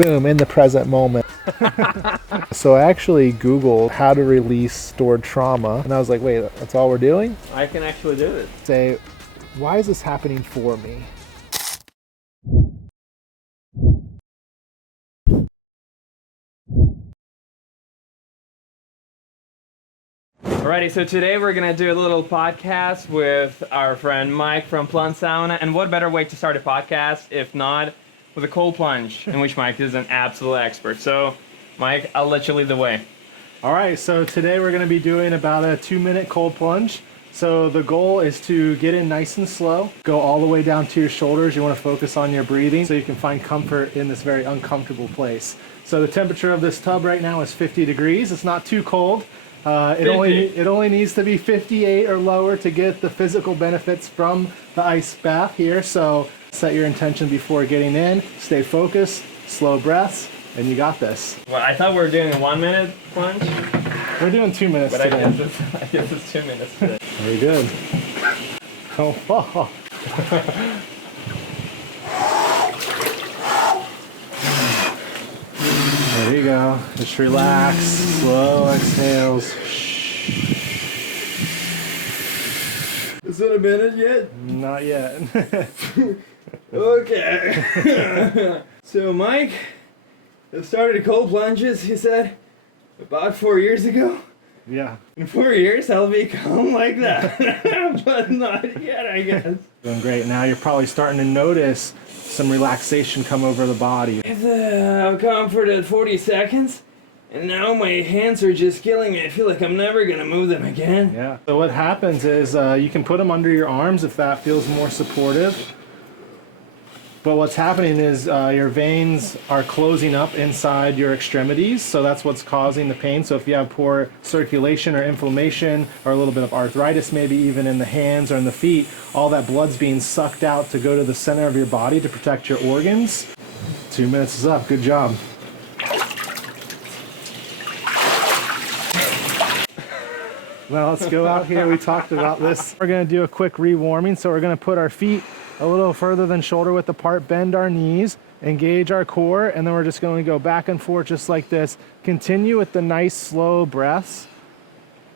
boom, in the present moment. So I actually Googled how to release stored trauma, and I was like, wait, that's all we're doing? I can actually do it. Say, why is this happening for me? Alrighty, so today we're gonna do a little podcast with our friend Mike from Plunsana, and what better way to start a podcast if not with a cold plunge, in which Mike is an absolute expert. So, Mike, I'll let you lead the way. All right, so today we're going to be doing about a 2-minute cold plunge. So the goal is to get in nice and slow, go all the way down to your shoulders. You want to focus on your breathing so you can find comfort in this very uncomfortable place. So the temperature of this tub right now is 50 degrees. It's not too cold. It only needs to be 58 or lower to get the physical benefits from the ice bath here. So set your intention before getting in, stay focused, slow breaths, and you got this. Well, I thought we were doing a 1 minute plunge. We're doing 2 minutes but today. I guess it's 2 minutes today. Very good. Oh. There you go. Just relax. Slow exhales. Is it a minute yet? Not yet. Okay. So Mike started cold plunges, he said, about 4 years ago. Yeah. In 4 years, I'll become like that. But not yet, I guess. Doing great. Now you're probably starting to notice some relaxation come over the body. I've gone for the 40 seconds, and now my hands are just killing me. I feel like I'm never going to move them again. Yeah. So what happens is you can put them under your arms if that feels more supportive. But what's happening is your veins are closing up inside your extremities, so that's what's causing the pain. So if you have poor circulation or inflammation or a little bit of arthritis maybe even in the hands or in the feet, all that blood's being sucked out to go to the center of your body to protect your organs. 2 minutes is up. Good job. Now let's go out here. We talked about this. We're going to do a quick rewarming, so we're going to put our feet a little further than shoulder width apart, bend our knees, engage our core, and then we're just going to go back and forth just like this. Continue with the nice slow breaths.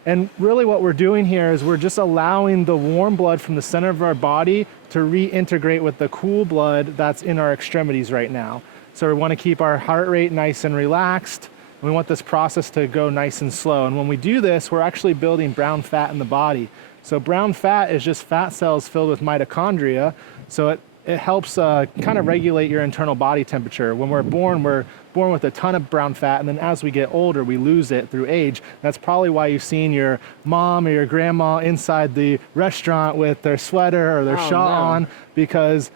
And really what we're doing here is we're just allowing the warm blood from the center of our body to reintegrate with the cool blood that's in our extremities right now. So we want to keep our heart rate nice and relaxed. We want this process to go nice and slow. And when we do this, we're actually building brown fat in the body. So brown fat is just fat cells filled with mitochondria. So it helps kind of regulate your internal body temperature. When we're born with a ton of brown fat, and then as we get older, we lose it through age. That's probably why you've seen your mom or your grandma inside the restaurant with their sweater or their shawl on, because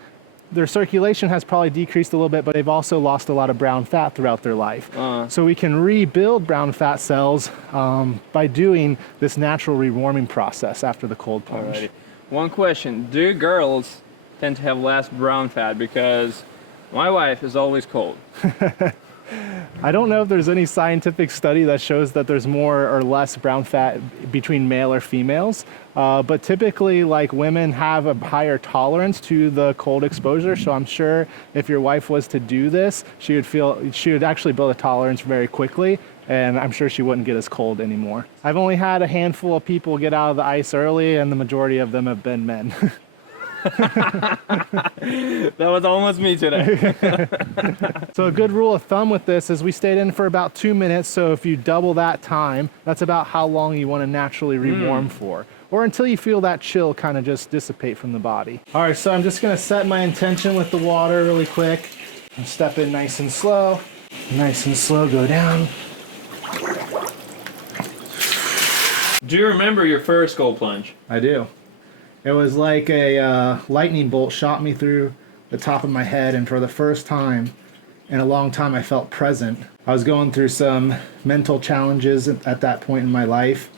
their circulation has probably decreased a little bit, but they've also lost a lot of brown fat throughout their life. So we can rebuild brown fat cells by doing this natural rewarming process after the cold plunge. Alrighty. One question, do girls tend to have less brown fat? Because my wife is always cold. I don't know if there's any scientific study that shows that there's more or less brown fat between male or females, but typically like women have a higher tolerance to the cold exposure. So I'm sure if your wife was to do this, she would actually build a tolerance very quickly, and I'm sure she wouldn't get as cold anymore. I've only had a handful of people get out of the ice early, and the majority of them have been men. That was almost me today. So a good rule of thumb with this is we stayed in for about 2 minutes. So if you double that time, that's about how long you want to naturally rewarm for, or until you feel that chill kind of just dissipate from the body. All right, so I'm just going to set my intention with the water really quick and step in nice and slow. Nice and slow, go down. Do you remember your first cold plunge? I do. It was like a lightning bolt shot me through the top of my head, and for the first time in a long time I felt present. I was going through some mental challenges at that point in my life,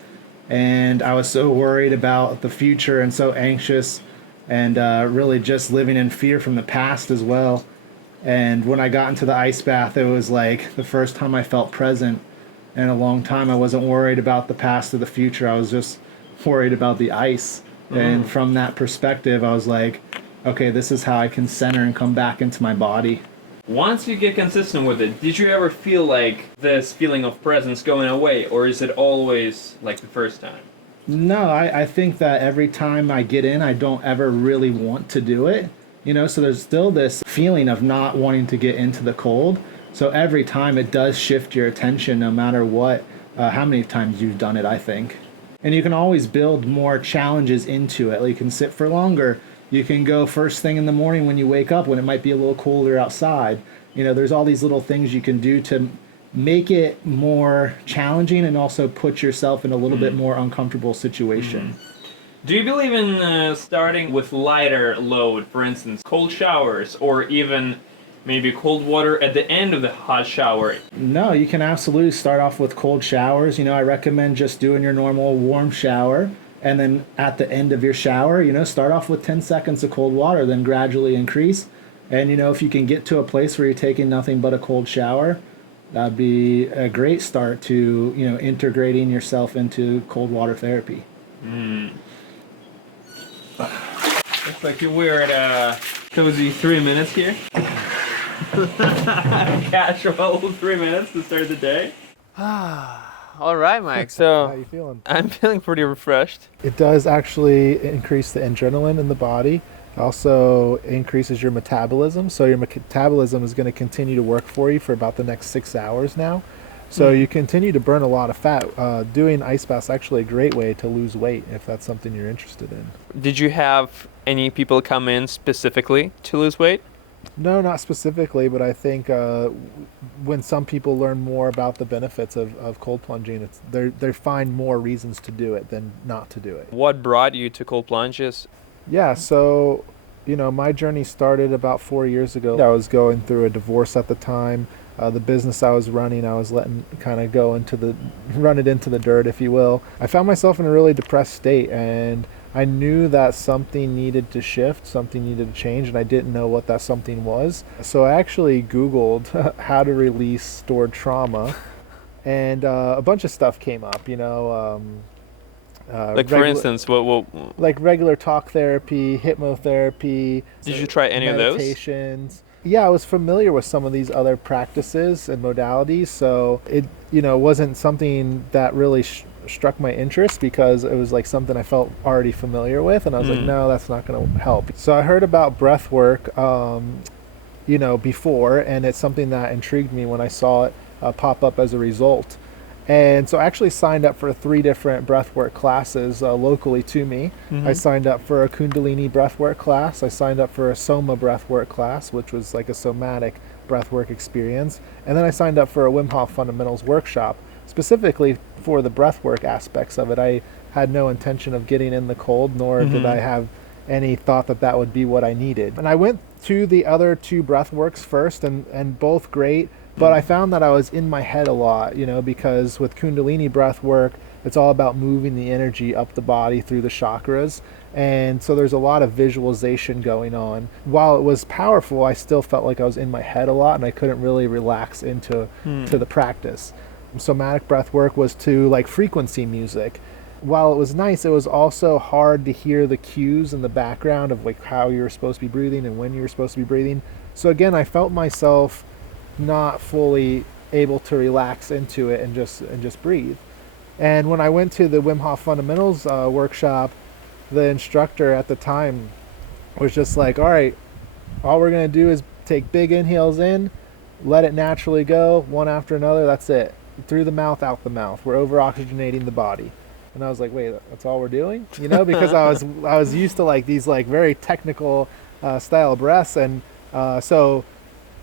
and I was so worried about the future and so anxious, and really just living in fear from the past as well. And when I got into the ice bath, it was like the first time I felt present in a long time. I wasn't worried about the past or the future. I was just worried about the ice. And from that perspective, I was like, okay, this is how I can center and come back into my body. Once you get consistent with it, did you ever feel like this feeling of presence going away, or is it always like the first time? No, I think that every time I get in, I don't ever really want to do it. So there's still this feeling of not wanting to get into the cold. So every time it does shift your attention, no matter what, how many times you've done it, I think. And you can always build more challenges into it. Like you can sit for longer. You can go first thing in the morning when you wake up when it might be a little colder outside. There's all these little things you can do to make it more challenging and also put yourself in a little bit more uncomfortable situation. Do you believe in starting with lighter load, for instance, cold showers, or even maybe cold water at the end of the hot shower? No, you can absolutely start off with cold showers. I recommend just doing your normal warm shower. And then at the end of your shower, start off with 10 seconds of cold water, then gradually increase. And, if you can get to a place where you're taking nothing but a cold shower, that'd be a great start to, integrating yourself into cold water therapy. Looks like you were at a cozy 3 minutes here. Casual 3 minutes to start the day. All right, Mike. So How you feeling? I'm feeling pretty refreshed. It does actually increase the adrenaline in the body. It also increases your metabolism. So your metabolism is going to continue to work for you for about the next 6 hours now. So you continue to burn a lot of fat. Doing ice baths is actually a great way to lose weight if that's something you're interested in. Did you have any people come in specifically to lose weight? No, not specifically, but I think when some people learn more about the benefits of cold plunging, they find more reasons to do it than not to do it. What brought you to cold plunges? Yeah, so my journey started about 4 years ago. I was going through a divorce at the time. The business I was running, I was letting kind of run it into the dirt, if you will. I found myself in a really depressed state, and I knew that something needed to shift, something needed to change, and I didn't know what that something was. So I actually Googled how to release stored trauma, and a bunch of stuff came up, For instance, what? Like regular talk therapy, hypnotherapy. Did you try any of those? Meditations. Yeah, I was familiar with some of these other practices and modalities, so it wasn't something that really struck my interest because it was like something I felt already familiar with, and I was like, no, that's not going to help. So I heard about breath work, before, and it's something that intrigued me when I saw it pop up as a result. And so I actually signed up for 3 different breathwork classes locally to me. I signed up for a Kundalini breathwork class. I signed up for a Soma breathwork class, which was like a somatic breathwork experience. And then I signed up for a Wim Hof Fundamentals workshop, specifically for the breathwork aspects of it. I had no intention of getting in the cold, nor did I have any thought that that would be what I needed. And I went to the other 2 breathworks first, and both great. But I found that I was in my head a lot, because with Kundalini breath work, it's all about moving the energy up the body through the chakras. And so there's a lot of visualization going on. While it was powerful, I still felt like I was in my head a lot and I couldn't really relax into to the practice. Somatic breath work was to like frequency music. While it was nice, it was also hard to hear the cues in the background of like how you were supposed to be breathing and when you were supposed to be breathing. So again, I felt myself not fully able to relax into it and just breathe. And when I went to the Wim Hof Fundamentals workshop, the instructor at the time was just like, all right, all we're going to do is take big inhales in, let it naturally go, one after another, that's it. Through the mouth, out the mouth. We're over-oxygenating the body. And I was like, wait, that's all we're doing? Because I was used to like these like very technical style breaths. And so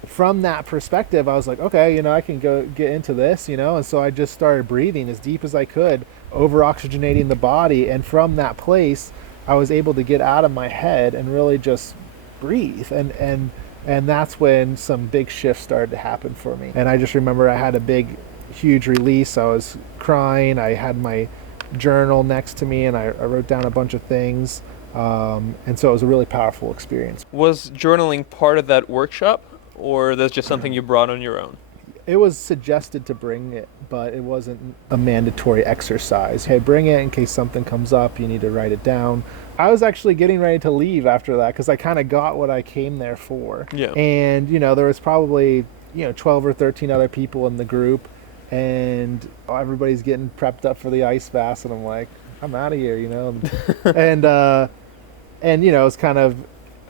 from that perspective, I was like, okay, I can go get into this, and so I just started breathing as deep as I could, over oxygenating the body. And from that place, I was able to get out of my head and really just breathe. And that's when some big shifts started to happen for me. And I just remember I had a big, huge release. I was crying. I had my journal next to me and I wrote down a bunch of things. And so it was a really powerful experience. Was journaling part of that workshop? Or that's just something you brought on your own? It was suggested to bring it, but it wasn't a mandatory exercise. Hey, bring it in case something comes up, you need to write it down. I was actually getting ready to leave after that because I kind of got what I came there for. Yeah. And, there was probably, 12 or 13 other people in the group, and everybody's getting prepped up for the ice bath, and I'm like, I'm out of here, and it's kind of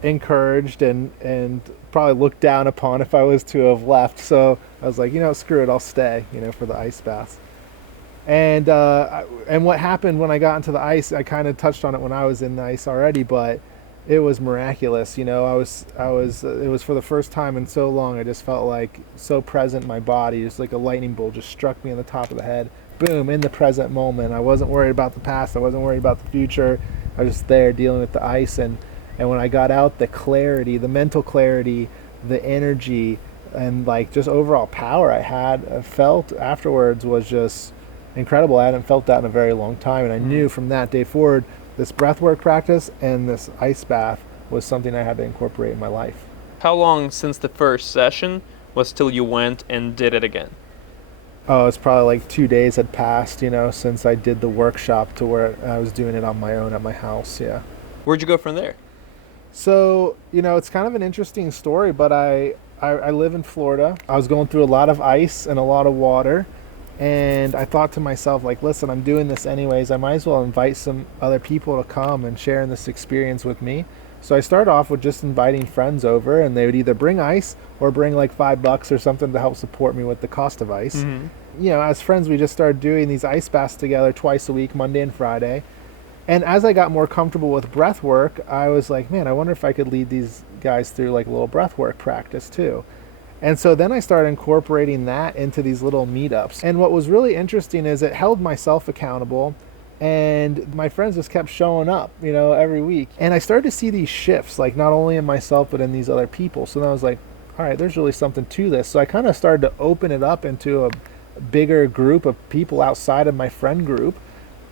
encouraged and probably looked down upon if I was to have left. So I was like, screw it, I'll stay, for the ice baths. And what happened when I got into the ice, I kind of touched on it when I was in the ice already, but it was miraculous. It was for the first time in so long, I just felt like so present in my body. Just like a lightning bolt just struck me on the top of the head. Boom, in the present moment. I wasn't worried about the past. I wasn't worried about the future. I was just there dealing with the ice. And when I got out, the clarity, the mental clarity, the energy, and like just overall power I felt afterwards was just incredible. I hadn't felt that in a very long time. And I knew from that day forward, this breathwork practice and this ice bath was something I had to incorporate in my life. How long since the first session was till you went and did it again? Oh, it's probably like 2 days had passed, since I did the workshop to where I was doing it on my own at my house. Yeah. Where'd you go from there? So, it's kind of an interesting story, but I live in Florida. I was going through a lot of ice and a lot of water. And I thought to myself, like, listen, I'm doing this anyways. I might as well invite some other people to come and share in this experience with me. So I started off with just inviting friends over, and they would either bring ice or bring like $5 or something to help support me with the cost of ice. Mm-hmm. As friends, we just started doing these ice baths together twice a week, Monday and Friday. And as I got more comfortable with breath work, I was like, man, I wonder if I could lead these guys through like a little breath work practice too. And so then I started incorporating that into these little meetups. And what was really interesting is it held myself accountable, and my friends just kept showing up, every week. And I started to see these shifts, like not only in myself, but in these other people. So then I was like, all right, there's really something to this. So I kind of started to open it up into a bigger group of people outside of my friend group.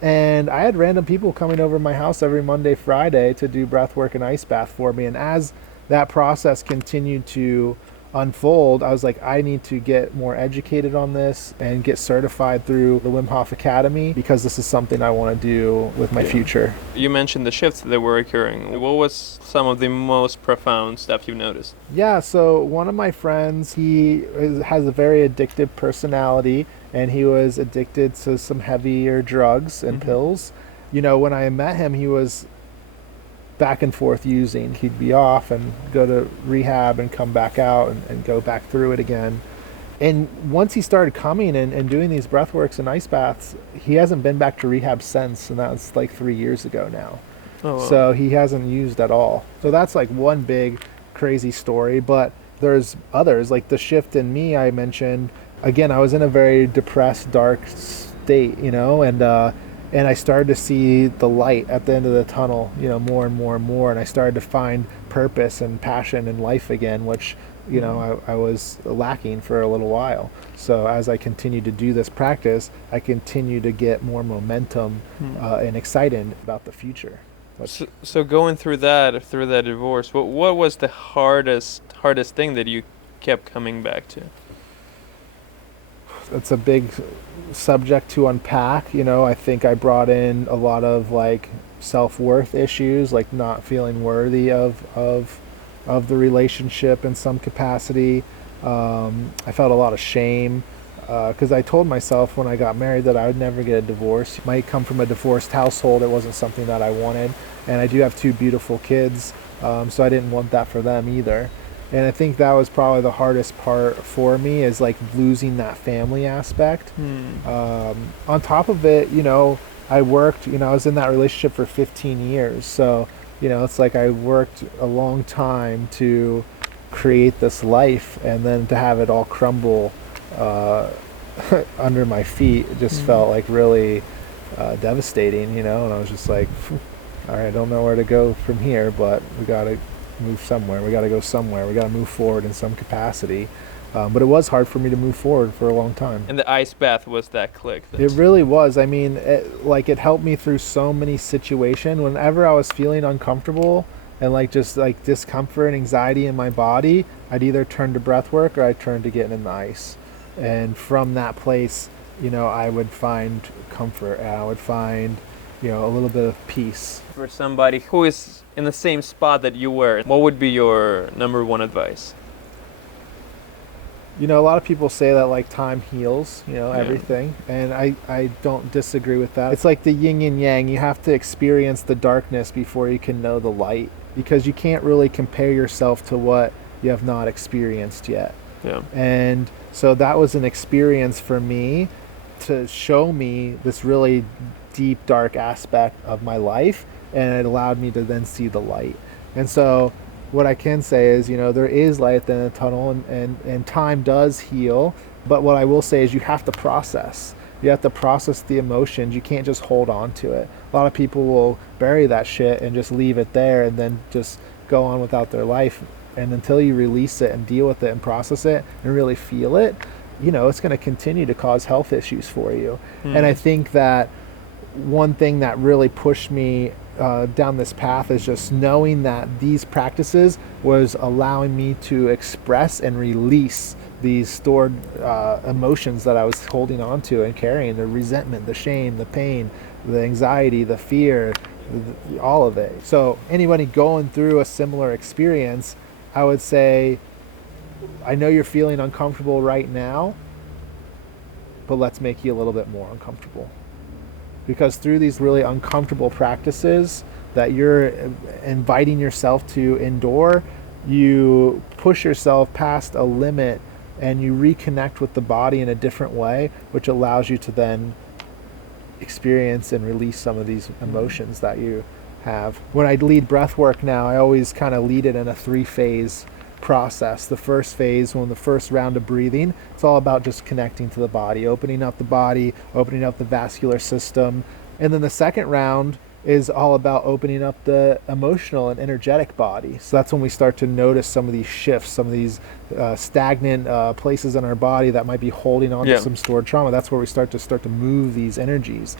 And I had random people coming over to my house every Monday, Friday to do breath work and ice bath for me. And as that process continued to unfold, I was like, I need to get more educated on this and get certified through the Wim Hof Academy, because this is something I want to do with my future. You mentioned the shifts that were occurring. What was some of the most profound stuff you've noticed? Yeah, so one of my friends, he has a very addictive personality, and he was addicted to some heavier drugs and pills. When I met him, he was back and forth using. He'd be off and go to rehab and come back out and go back through it again. And once he started coming and doing these breathworks and ice baths, he hasn't been back to rehab since, and that was like 3 years ago now. Oh, wow. So he hasn't used at all. So that's like one big crazy story, but there's others, like the shift in me I mentioned. Again, I was in a very depressed, dark state, and I started to see the light at the end of the tunnel, more and more and more. And I started to find purpose and passion in life again, which, I was lacking for a little while. So as I continued to do this practice, I continued to get more momentum and excited about the future. So going through that divorce, what was the hardest thing that you kept coming back to? It's a big subject to unpack. I think I brought in a lot of like self-worth issues, like not feeling worthy of the relationship in some capacity. I felt a lot of shame because I told myself when I got married that I would never get a divorce. I might come from a divorced household. It wasn't something that I wanted. And I do have 2 beautiful kids, so I didn't want that for them either. And I think that was probably the hardest part for me, is like losing that family aspect. On top of it, I worked, I was in that relationship for 15 years. So, it's like I worked a long time to create this life, and then to have it all crumble under my feet, it just felt like really devastating, and I was just like, all right, I don't know where to go from here, but we got to move somewhere. We got to go somewhere. We got to move forward in some capacity. But it was hard for me to move forward for a long time. And the ice bath was that click. It really was. I mean, it helped me through so many situations. Whenever I was feeling uncomfortable and just discomfort and anxiety in my body, I'd either turn to breath work or I'd turn to getting in the ice. And from that place, I would find comfort, and I would find, a little bit of peace. For somebody who is in the same spot that you were, what would be your number one advice? A lot of people say that like time heals, everything. And I don't disagree with that. It's like the yin and yang. You have to experience the darkness before you can know the light, because you can't really compare yourself to what you have not experienced yet. Yeah. And so that was an experience for me to show me this really deep, dark aspect of my life. And it allowed me to then see the light. And so what I can say is, there is light at the end of the tunnel, and time does heal. But what I will say is you have to process. You have to process the emotions. You can't just hold on to it. A lot of people will bury that shit and just leave it there and then just go on without their life. And until you release it and deal with it and process it and really feel it, it's going to continue to cause health issues for you. And I think that one thing that really pushed me down this path is just knowing that these practices was allowing me to express and release these stored emotions that I was holding on to and carrying: the resentment, the shame, the pain, the anxiety, the fear, all of it. So anybody going through a similar experience, I would say, I know you're feeling uncomfortable right now, but let's make you a little bit more uncomfortable. Because through these really uncomfortable practices that you're inviting yourself to endure, you push yourself past a limit and you reconnect with the body in a different way, which allows you to then experience and release some of these emotions that you have. When I lead breath work now, I always kind of lead it in a 3-phase process. The first phase, the first round of breathing, it's all about just connecting to the body, opening up the body, opening up the vascular system. And then the second round is all about opening up the emotional and energetic body. So that's when we start to notice some of these shifts, some of these stagnant places in our body that might be holding on to some stored trauma. That's where we start to move these energies.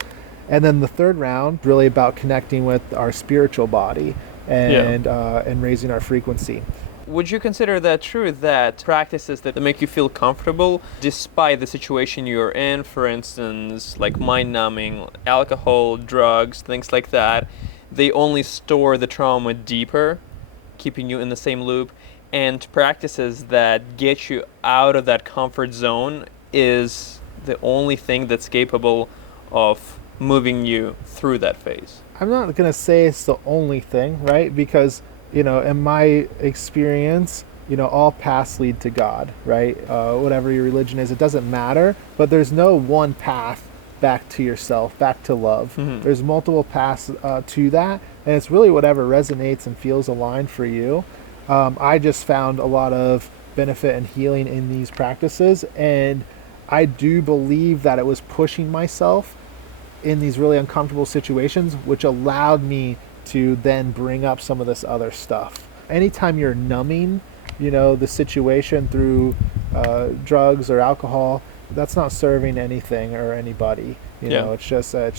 And then the third round, really about connecting with our spiritual body and raising our frequency. Would you consider that true, that practices that make you feel comfortable despite the situation you're in, for instance, like mind numbing, alcohol, drugs, things like that, they only store the trauma deeper, keeping you in the same loop, and practices that get you out of that comfort zone is the only thing that's capable of moving you through that phase? I'm not going to say it's the only thing, right? Because in my experience, all paths lead to God, right? Whatever your religion is, it doesn't matter, but there's no one path back to yourself, back to love. There's multiple paths to that, and it's really whatever resonates and feels aligned for you. I just found a lot of benefit and healing in these practices, and I do believe that it was pushing myself in these really uncomfortable situations, which allowed me to then bring up some of this other stuff. Anytime you're numbing, the situation through drugs or alcohol, that's not serving anything or anybody. It's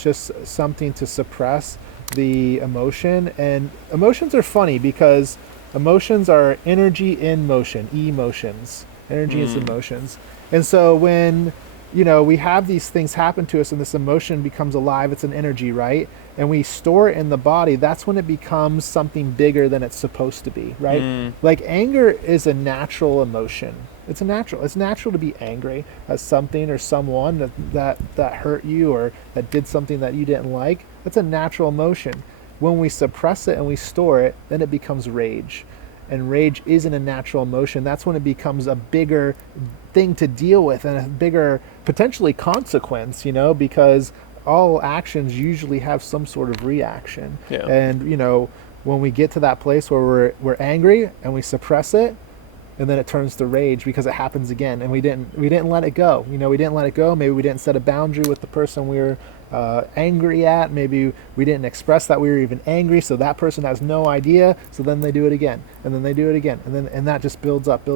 just something to suppress the emotion. And emotions are funny because emotions are energy in motion, emotions. Energy is emotions. And so when we have these things happen to us and this emotion becomes alive, it's an energy, right? And we store it in the body, that's when it becomes something bigger than it's supposed to be, right? Like anger is a natural emotion. It's natural to be angry at something or someone that hurt you or that did something that you didn't like. That's a natural emotion. When we suppress it and we store it, then it becomes rage. And rage isn't a natural emotion. That's when it becomes a bigger thing to deal with and a bigger potentially consequence, because all actions usually have some sort of reaction. And when we get to that place where we're angry and we suppress it, and then it turns to rage because it happens again, and we didn't let it go. We didn't let it go. Maybe we didn't set a boundary with the person we were angry at. Maybe we didn't express that we were even angry, so that person has no idea. So then they do it again, and then they do it again, and that just builds up,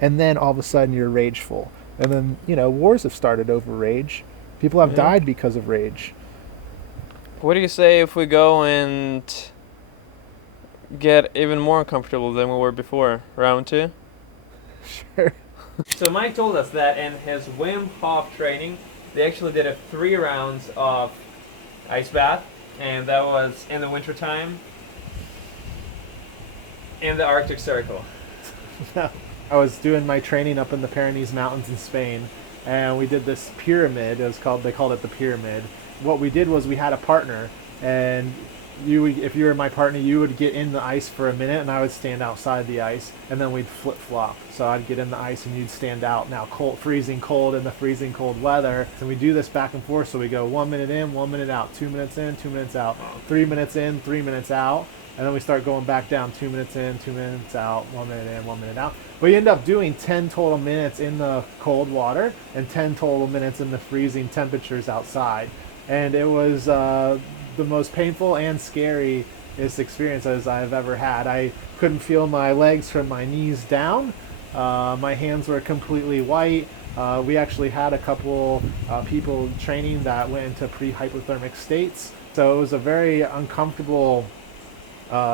and then all of a sudden you're rageful. And then wars have started over rage. People have died because of rage. What do you say if we go and get even more uncomfortable than we were before? Round 2? Sure. So Mike told us that in his Wim Hof training, they actually did 3 rounds of ice bath, and that was in the wintertime in the Arctic Circle. I was doing my training up in the Pyrenees Mountains in Spain, and we did this pyramid. They called it the pyramid. What we did was we had a partner, and if you were my partner, you would get in the ice for a minute, and I would stand outside the ice, and then we'd flip flop. So I'd get in the ice, and you'd stand out. Now freezing cold in the freezing cold weather, and we do this back and forth. So we go 1 minute in, 1 minute out, 2 minutes in, 2 minutes out, 3 minutes in, 3 minutes out. And then we start going back down, 2 minutes in, 2 minutes out, 1 minute in, 1 minute out. We end up doing 10 total minutes in the cold water and 10 total minutes in the freezing temperatures outside. And it was the most painful and scariest experiences I've ever had. I couldn't feel my legs from my knees down. My hands were completely white. We actually had a couple people training that went into pre-hypothermic states. So it was a very uncomfortable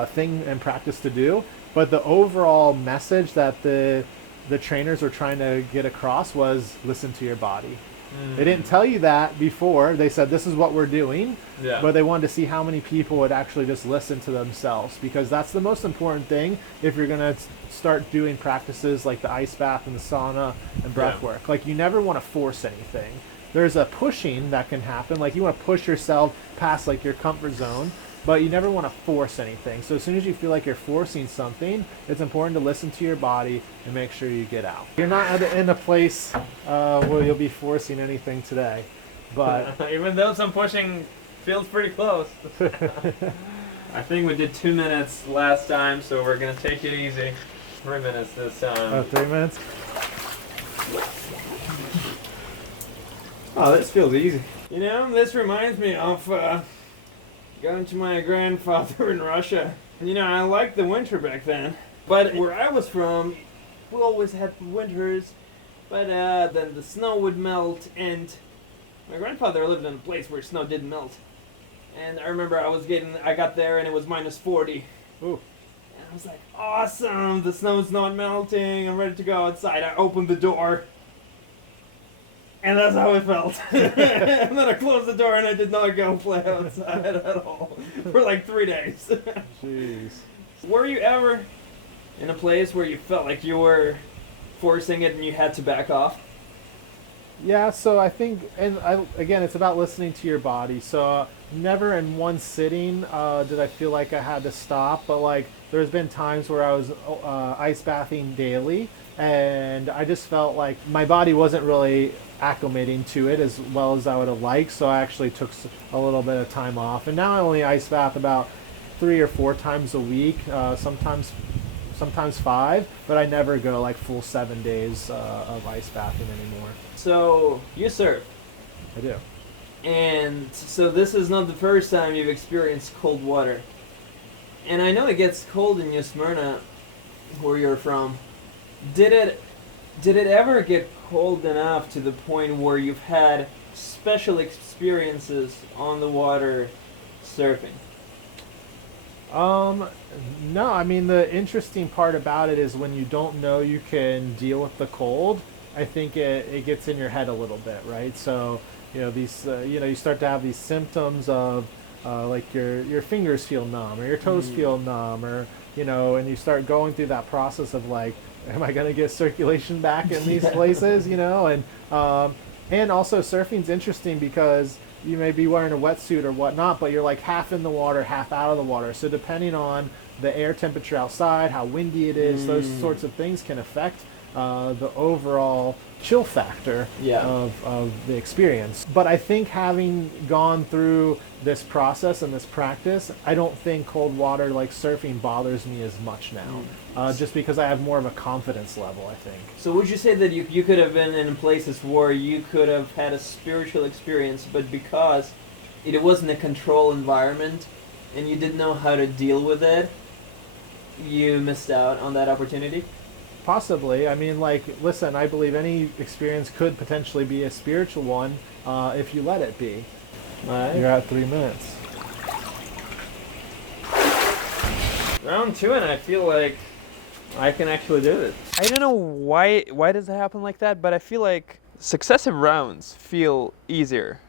thing and practice to do, but the overall message that the trainers were trying to get across was listen to your body. They didn't tell you that before. They said this is what we're doing, but they wanted to see how many people would actually just listen to themselves, because that's the most important thing if you're going to start doing practices like the ice bath and the sauna and breath work. Like, you never want to force anything. There's a pushing that can happen, like you want to push yourself past like your comfort zone, but you never want to force anything. So as soon as you feel like you're forcing something, it's important to listen to your body and make sure you get out. You're not in a place where you'll be forcing anything today, but even though some pushing feels pretty close. I think we did 2 minutes last time, so we're gonna take it easy. 3 minutes this time. 3 minutes. Oh, this feels easy. You know, this reminds me of going to my grandfather in Russia. You know, I liked the winter back then, but where I was from, we always had winters, but then the snow would melt, and my grandfather lived in a place where snow didn't melt. And I remember I got there and it was minus 40. Ooh. And I was like, awesome, the snow's not melting, I'm ready to go outside. I opened the door, and that's how it felt. And then I closed the door and I did not go play outside at all for like 3 days. Jeez. Were you ever in a place where you felt like you were forcing it and you had to back off? Yeah, so I think, again, it's about listening to your body. So never in one sitting did I feel like I had to stop, but like there's been times where I was ice bathing daily, and I just felt like my body wasn't really acclimating to it as well as I would have liked, so I actually took a little bit of time off. And now I only ice bath about 3 or 4 times a week, sometimes 5, but I never go like full 7 days of ice bathing anymore. So you surf. I do. And so this is not the first time you've experienced cold water. And I know it gets cold in New Smyrna, where you're from. Did it ever get cold enough to the point where you've had special experiences on the water surfing? No, I mean, the interesting part about it is when you don't know you can deal with the cold, I think it gets in your head a little bit, right? So, you know, these, you start to have these symptoms of like your fingers feel numb or your toes feel numb, or, and you start going through that process of like, am I going to get circulation back in these places, and also surfing's interesting because you may be wearing a wetsuit or whatnot, but you're like half in the water, half out of the water. So depending on the air temperature outside, how windy it is, those sorts of things can affect the overall chill factor of the experience. But I think having gone through this process and this practice, I don't think cold water like surfing bothers me as much now, just because I have more of a confidence level, I think. So would you say that you could have been in places where you could have had a spiritual experience, but because it wasn't a control environment and you didn't know how to deal with it, you missed out on that opportunity? Possibly. I mean, like, listen, I believe any experience could potentially be a spiritual one if you let it be. Right. You're at 3 minutes. Round 2, and I feel like I can actually do this. I don't know why does it happen like that, but I feel like successive rounds feel easier.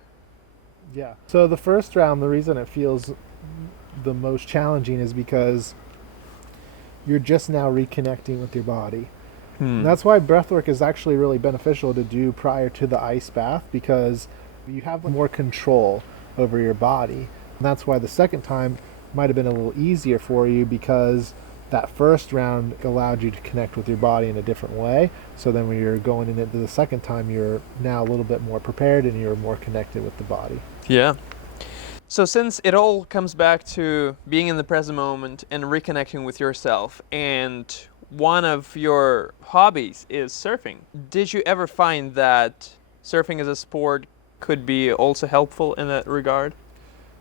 Yeah. So the first round, the reason it feels the most challenging is because you're just now reconnecting with your body. And that's why breathwork is actually really beneficial to do prior to the ice bath, because you have more control over your body. And that's why the second time might have been a little easier for you, because that first round allowed you to connect with your body in a different way. So then when you're going into the second time, you're now a little bit more prepared and you're more connected with the body. Yeah. So since it all comes back to being in the present moment and reconnecting with yourself, and one of your hobbies is surfing, did you ever find that surfing as a sport could be also helpful in that regard?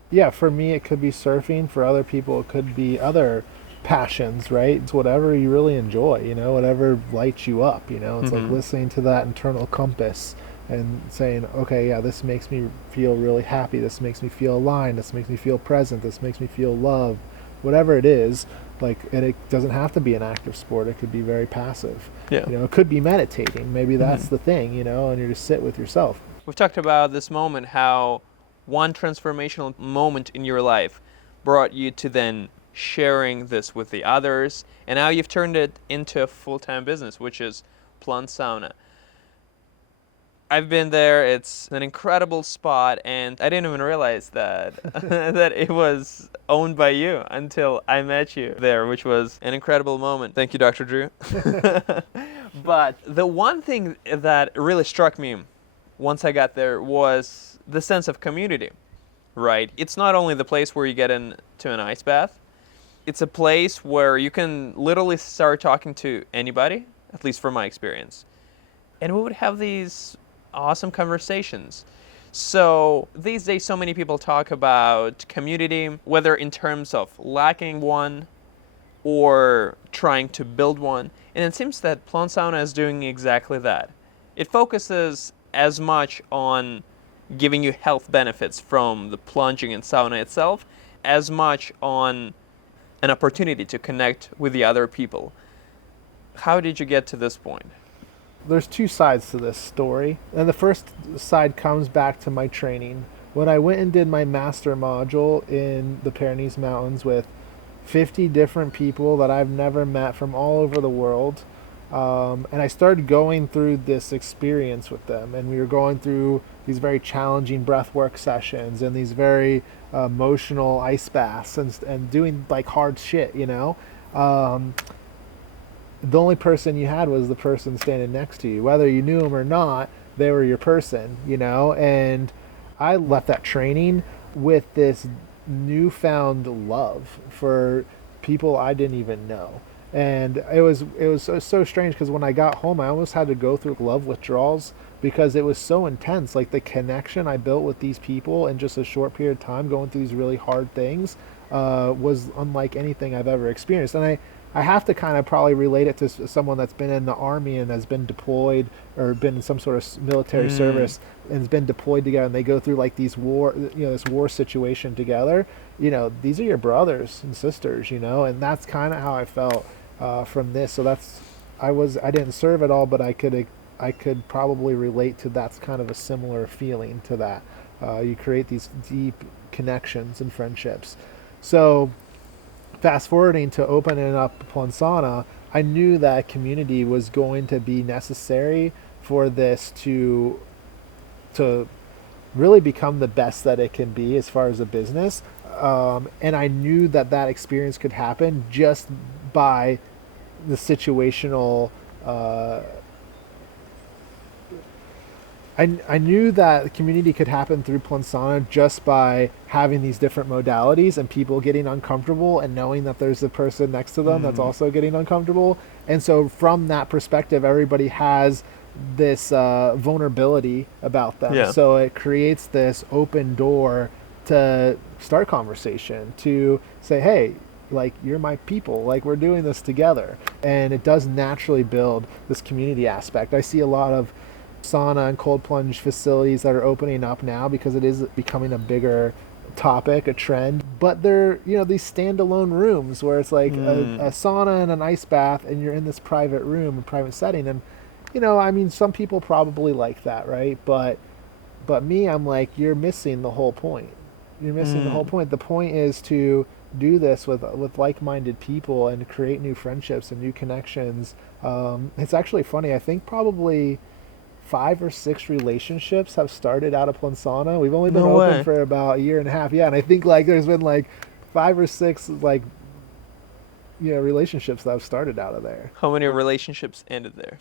Yeah, for me, it could be surfing. For other people, it could be other passions, right? It's whatever you really enjoy, whatever lights you up, It's like listening to that internal compass and saying, okay, yeah, this makes me feel really happy. This makes me feel aligned. This makes me feel present. This makes me feel loved. Whatever it is, and it doesn't have to be an active sport. It could be very passive. Yeah. It could be meditating. Maybe that's the thing, and you just sit with yourself. We've talked about this moment, how one transformational moment in your life brought you to then sharing this with the others, and now you've turned it into a full-time business, which is Plunsana. I've been there. It's an incredible spot, and I didn't even realize that that it was owned by you until I met you there, which was an incredible moment. Thank you, Dr. Drew. But the one thing that really struck me once I got there was the sense of community, right? It's not only the place where you get into an ice bath, it's a place where you can literally start talking to anybody, at least from my experience. And we would have these awesome conversations. So these days, so many people talk about community, whether in terms of lacking one or trying to build one. And it seems that Plunsana is doing exactly that. It focuses as much on giving you health benefits from the plunging and sauna itself, as much on an opportunity to connect with the other people. How did you get to this point? There's two sides to this story. And the first side comes back to my training. When I went and did my master module in the Pyrenees Mountains with 50 different people that I've never met from all over the world, and I started going through this experience with them, and we were going through these very challenging breathwork sessions and these very emotional ice baths and doing like hard shit, the only person you had was the person standing next to you. Whether you knew them or not, they were your person, and I left that training with this newfound love for people I didn't even know. And it was so strange, because when I got home, I almost had to go through love withdrawals, because it was so intense. Like, the connection I built with these people in just a short period of time, going through these really hard things, was unlike anything I've ever experienced. And I have to kind of probably relate it to someone that's been in the army and has been deployed or been in some sort of military service and has been deployed together, and they go through like this war situation together. These are your brothers and sisters, and that's kind of how I felt from this. So I didn't serve at all, but I could probably relate to that's kind of a similar feeling to that. You create these deep connections and friendships. So fast forwarding to opening up Plunsana, I knew that community was going to be necessary for this to really become the best that it can be as far as a business. And I knew that experience could happen just by the situational. I knew that the community could happen through Plunsana just by having these different modalities and people getting uncomfortable and knowing that there's a person next to them that's also getting uncomfortable. And so from that perspective, everybody has this vulnerability about them. Yeah. So it creates this open door to start conversation, to say, hey, like, you're my people, like, we're doing this together. And it does naturally build this community aspect. I see a lot of sauna and cold plunge facilities that are opening up now because it is becoming a bigger topic, a trend. But they're, these standalone rooms where it's like a sauna and an ice bath, and you're in this private room, a private setting. And, some people probably like that, right? But But me, I'm like, you're missing the whole point. You're missing the whole point. The point is to do this with like-minded people and create new friendships and new connections. It's actually funny. I think probably 5 or 6 relationships have started out of Plunsana. We've only been No open way. for about a year and a half. Yeah, and I think like there's been like 5 or 6 like relationships that have started out of there. How many relationships ended there?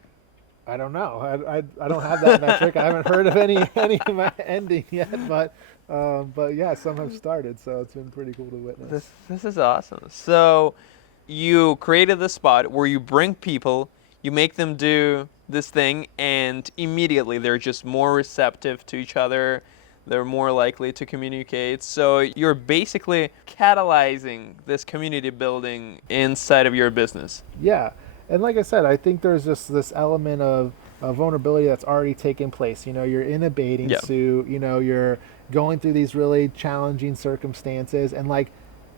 I don't know. I don't have that metric. I haven't heard of any ending yet, but yeah, some have started, so it's been pretty cool to witness. This is awesome. So you created this spot where you bring people, you make them do this thing, and immediately they're just more receptive to each other. They're more likely to communicate. So you're basically catalyzing this community building inside of your business. Yeah, and like I said, I think there's just this element of vulnerability that's already taken place. You're in a bathing suit. You're going through these really challenging circumstances, and like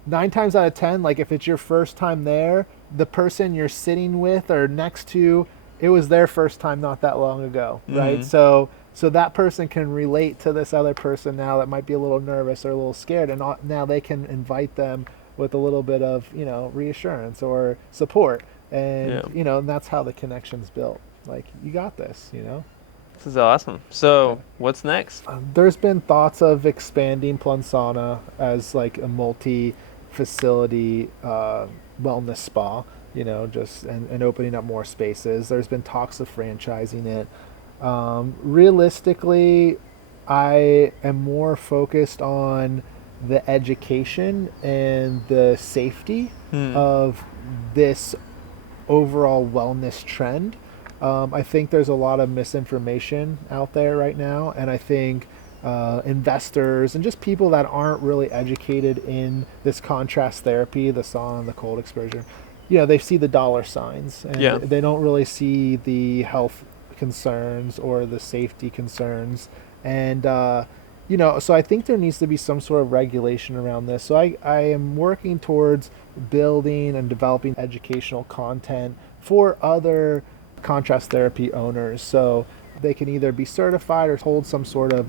9 times out of 10, like if it's your first time there, the person you're sitting with or next to, it was their first time not that long ago, right? So that person can relate to this other person now that might be a little nervous or a little scared, and now they can invite them with a little bit of reassurance or support, and and that's how the connection's built. Like, you got this. This is awesome. So what's next? There's been thoughts of expanding Plunsana as like a multi-facility wellness spa, just and opening up more spaces. There's been talks of franchising it. Realistically, I am more focused on the education and the safety of this overall wellness trend. I think there's a lot of misinformation out there right now, and I think investors and just people that aren't really educated in this contrast therapy, the sauna and the cold exposure, they see the dollar signs, and they don't really see the health concerns or the safety concerns, and so I think there needs to be some sort of regulation around this. So I am working towards building and developing educational content for other contrast therapy owners, so they can either be certified or hold some sort of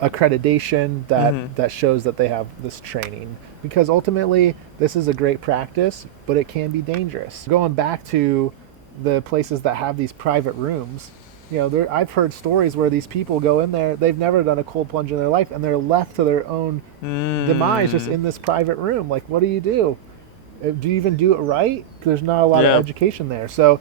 accreditation that shows that they have this training, because ultimately this is a great practice, but it can be dangerous. Going back to the places that have these private rooms, I've heard stories where these people go in there, they've never done a cold plunge in their life, and they're left to their own demise just in this private room. Like, what do you do? Do you even do it right? There's not a lot of education there. So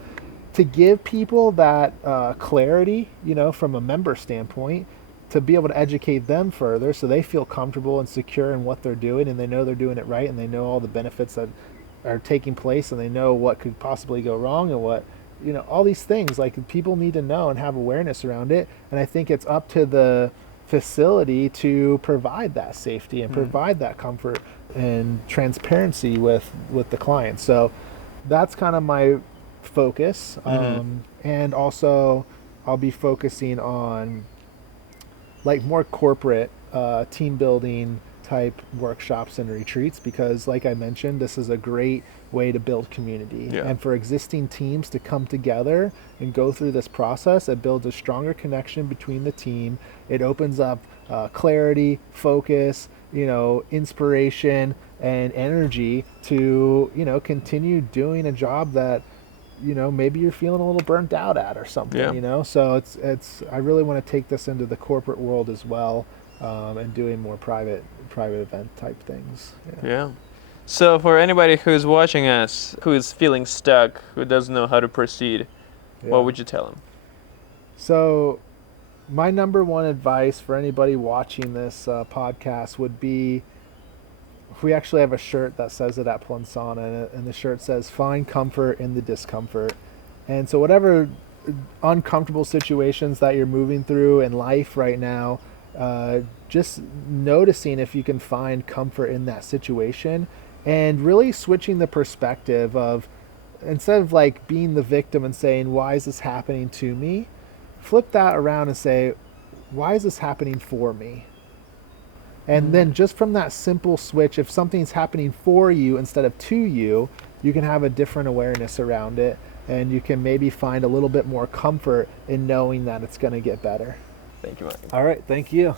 to give people that clarity, from a member standpoint, to be able to educate them further so they feel comfortable and secure in what they're doing, and they know they're doing it right, and they know all the benefits that are taking place, and they know what could possibly go wrong, and what, all these things, like, people need to know and have awareness around it. And I think it's up to the facility to provide that safety and provide that comfort and transparency with the client. So that's kind of my focus. And also I'll be focusing on like more corporate team building type workshops and retreats, because like I mentioned, this is a great way to build community, and for existing teams to come together and go through this process. It builds a stronger connection between the team. It opens up clarity, focus, inspiration and energy to continue doing a job that maybe you're feeling a little burnt out at or something. So it's I really want to take this into the corporate world as well, and doing more private event type things. So for anybody who's watching us, who is feeling stuck, who doesn't know how to proceed, what would you tell them? So my number one advice for anybody watching this podcast would be, we actually have a shirt that says it at Plunsana, and the shirt says, "Find comfort in the discomfort." And so whatever uncomfortable situations that you're moving through in life right now, just noticing if you can find comfort in that situation, and really switching the perspective of, instead of like being the victim and saying, why is this happening to me? Flip that around and say, why is this happening for me? And then just from that simple switch, if something's happening for you instead of to you, you can have a different awareness around it, and you can maybe find a little bit more comfort in knowing that it's going to get better. Thank you, Mike. All right, thank you.